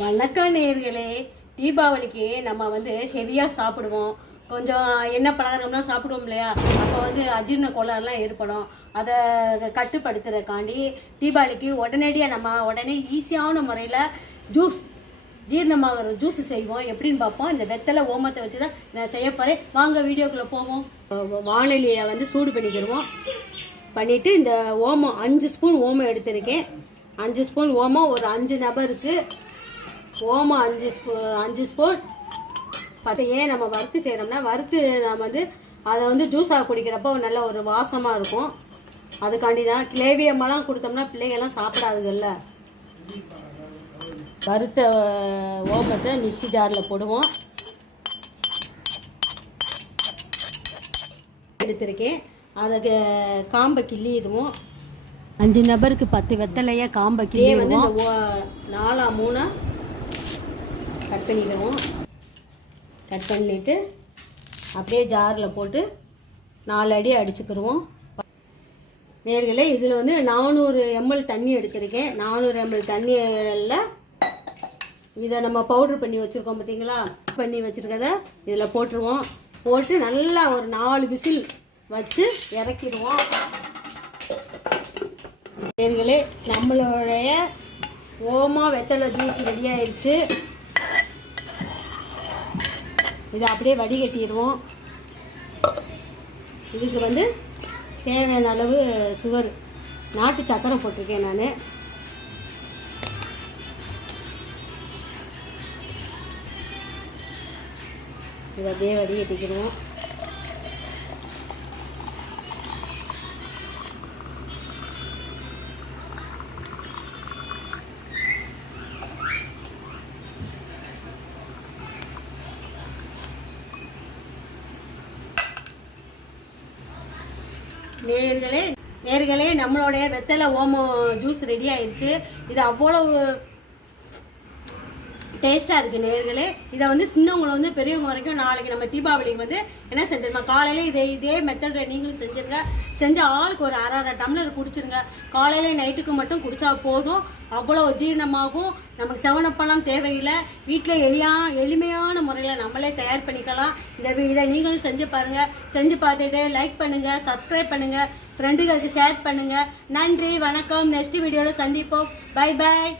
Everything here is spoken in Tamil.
வணக்கம் நேயர்களே. தீபாவளிக்கு நம்ம ஹெவியாக சாப்பிடுவோம். கொஞ்சம் எண்ணெய் பலகாரம்லாம் சாப்பிடுவோம் இல்லையா? அப்போ அஜீரண கோளாறுலாம் ஏற்படும். அதை கட்டுப்படுத்துறதுக்காண்டி தீபாவளிக்கு உடனே ஈஸியான முறையில் ஜூஸ் ஜீரணமாகிற ஜூஸ் செய்வோம். எப்படின்னு பார்ப்போம். இந்த வெத்தலை ஓமத்தை வச்சு தான் நான் செய்ய போகிறேன். வாங்க வீடியோக்குள்ளே போவோம். வானிலையை சூடு பண்ணிவிட்டு இந்த ஓமம் 5 ஸ்பூன் ஓமம் எடுத்திருக்கேன். 5 ஸ்பூன் ஓமம் ஒரு 5 நபருக்கு ஓமம் 5 ஸ்பூன். ஏன் நம்ம வறுத்து செய்கிறோம்னா நம்ம அதை ஜூஸாக குடிக்கிறப்போ நல்ல ஒரு வாசமாக இருக்கும். அதுக்காண்டி தான். கிளேவியம்மெல்லாம் கொடுத்தோம்னா பிள்ளைங்கள்லாம் சாப்பிடாதுங்கள்ல. வறுத்த ஓமத்தை மிக்ஸி ஜாரில் போடுவோம். எடுத்திருக்கேன். அதை காம்பை கிள்ளிடுவோம். 5 நபருக்கு 10 வெத்தலையை காம்பை கிள்ளி 4-3 கட் பண்ணிடுவோம். கட் பண்ணிவிட்டு அப்படியே ஜாரில் போட்டு 4 அடி அடிச்சுக்கிடுவோம். நேர்களே, இதில் 400 ml தண்ணி எடுத்திருக்கேன். 400 ml தண்ணியில் இதை நம்ம பவுட்ரு பண்ணி வச்சுருக்கோம் பார்த்தீங்களா? பண்ணி வச்சுருக்கத இதில் போட்டுருவோம். போட்டு நல்லா ஒரு 4 விசில் வச்சு இறக்கிடுவோம். நேர்களே, நம்மளுடைய ஓமா வெத்தலை ஜூஸ் ரெடி ஆயிடுச்சு. இதை அப்படியே வடிகட்டிடுவோம். இதுக்கு தேவையான அளவு சுகர், நாட்டு சக்கரை போட்டிருக்கேன் நான். இதை அப்படியே வடிகட்டிக்கிடுவோம். நேர்களே, நம்மளுடைய வெத்தலை ஓமம் ஜூஸ் ரெடி ஆயிடுச்சு. இது அவ்வளவு டேஸ்ட்டாக இருக்குது நேர்களே. இதை சின்னவங்க பெரியவங்க வரைக்கும் நாளைக்கு நம்ம தீபாவளிக்கு என்ன செஞ்சிருமா, காலையில் இதே மெத்தடில் நீங்களும் செஞ்சுருங்க. செஞ்ச ஆளுக்கு ஒரு அரை டம்ளர் குடிச்சிருங்க. காலையில் நைட்டுக்கு மட்டும் குடித்தா போதும். அவ்வளோ ஜீரணமாகும். நமக்கு செவனப்பெல்லாம் தேவையில்லை. வீட்டில் எளிமையான முறையில் நம்மளே தயார் பண்ணிக்கலாம். இதை நீங்களும் செஞ்சு பாருங்கள். செஞ்சு பார்த்துட்டு லைக் பண்ணுங்கள், சப்ஸ்கிரைப் பண்ணுங்கள், ஃப்ரெண்டுகளுக்கு ஷேர் பண்ணுங்கள். நன்றி, வணக்கம். நெக்ஸ்ட் வீடியோவில் சந்திப்போம். Bye bye.